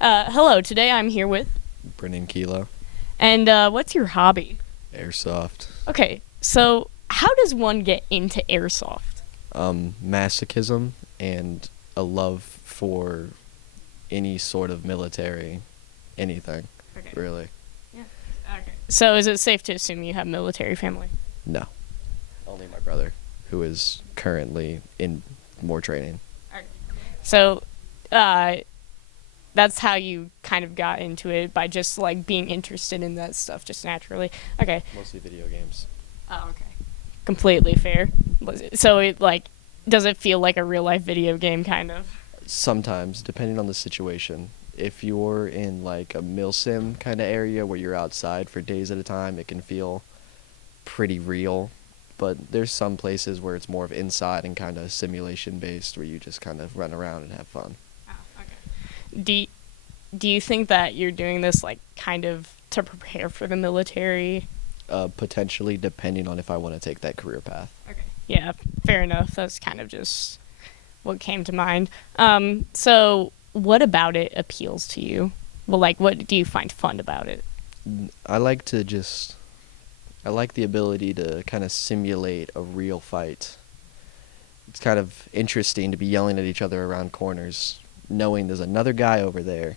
Hello, today I'm here with. Brennan Kilo, And what's your hobby? Airsoft. Okay, so how does one get into airsoft? Masochism and a love for any sort of military, anything, Okay. really. Yeah. Okay. So is it safe to assume you have military family? No, only my brother, who is currently in more training. Okay. So, uh, that's how you kind of got into it by just like being interested in that stuff just naturally. Okay. Mostly video games. Oh, okay. Completely fair. So it like does it feel like a real life video game kind of? Sometimes, depending on the situation. If you're in like a milsim kind of area where you're outside for days at a time, it can feel pretty real. But there's some places where it's more of inside and kind of simulation based, where you just kind of run around and have fun. Oh, okay. Do you think that you're doing this like kind of to prepare for the military? Potentially, depending on if I want to take that career path. Okay. Yeah, fair enough. That's kind of just what came to mind. So what about it appeals to you? Well, like, what do you find fun about it? I like to just, I like the ability to kind of simulate a real fight. It's kind of interesting to be yelling at each other around corners, knowing there's another guy over there,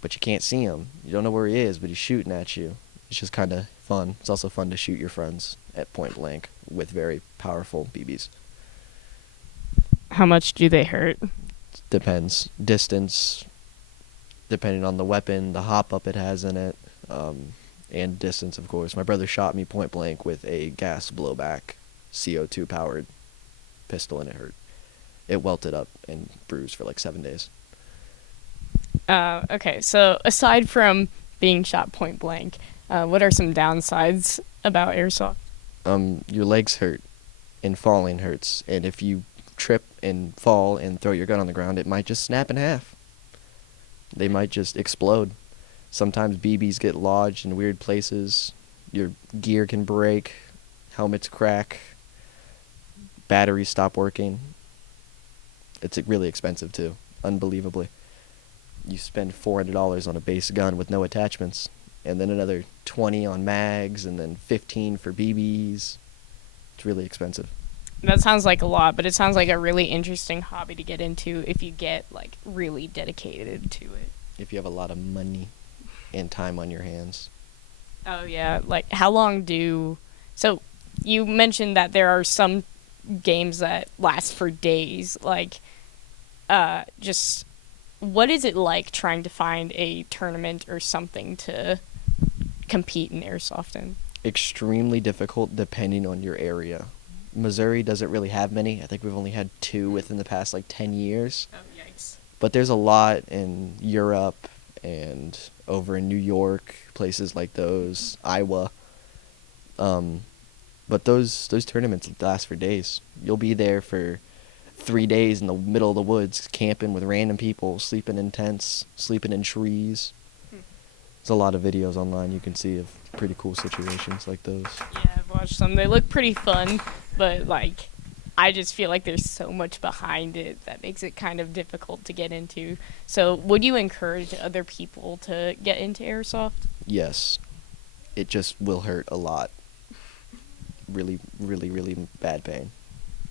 but you can't see him. You don't know where he is, but he's shooting at you. It's just kind of fun. It's also fun to shoot your friends at point blank with very powerful BBs. How much do they hurt? Depends. Distance, depending on the weapon, the hop up it has in it, and distance, of course. My brother shot me point blank with a gas blowback CO2 powered pistol, and it hurt. It welted up and bruised for like 7 days. Okay, so aside from being shot point blank, what are some downsides about airsoft? Your legs hurt, and falling hurts, and if you trip and fall and throw your gun on the ground, it might just snap in half. They might just explode. Sometimes BBs get lodged in weird places. Your gear can break, helmets crack, batteries stop working. It's really expensive too, unbelievably. You spend $400 on a base gun with no attachments, and then another 20 on mags, and then 15 for BBs. It's really expensive. That sounds like a lot, but it sounds like a really interesting hobby to get into if you get like really dedicated to it. If you have a lot of money and time on your hands. Oh yeah, like how long do so you mentioned that there are some games that last for days, like just what is it like trying to find a tournament or something to compete in airsoft in? Extremely difficult depending on your area. Missouri doesn't really have many. I think we've only had two within the past like 10 years. Oh yikes. But there's a lot in Europe and over in New York, places like those, Iowa. But those tournaments last for days. You'll be there for 3 days in the middle of the woods, camping with random people, sleeping in tents, sleeping in trees. There's a lot of videos online you can see of pretty cool situations like those. Yeah, I've watched some. They look pretty fun, but like I just feel like there's so much behind it that makes it kind of difficult to get into. So, would you encourage other people to get into airsoft? Yes, it just will hurt a lot. Really, really, really bad pain.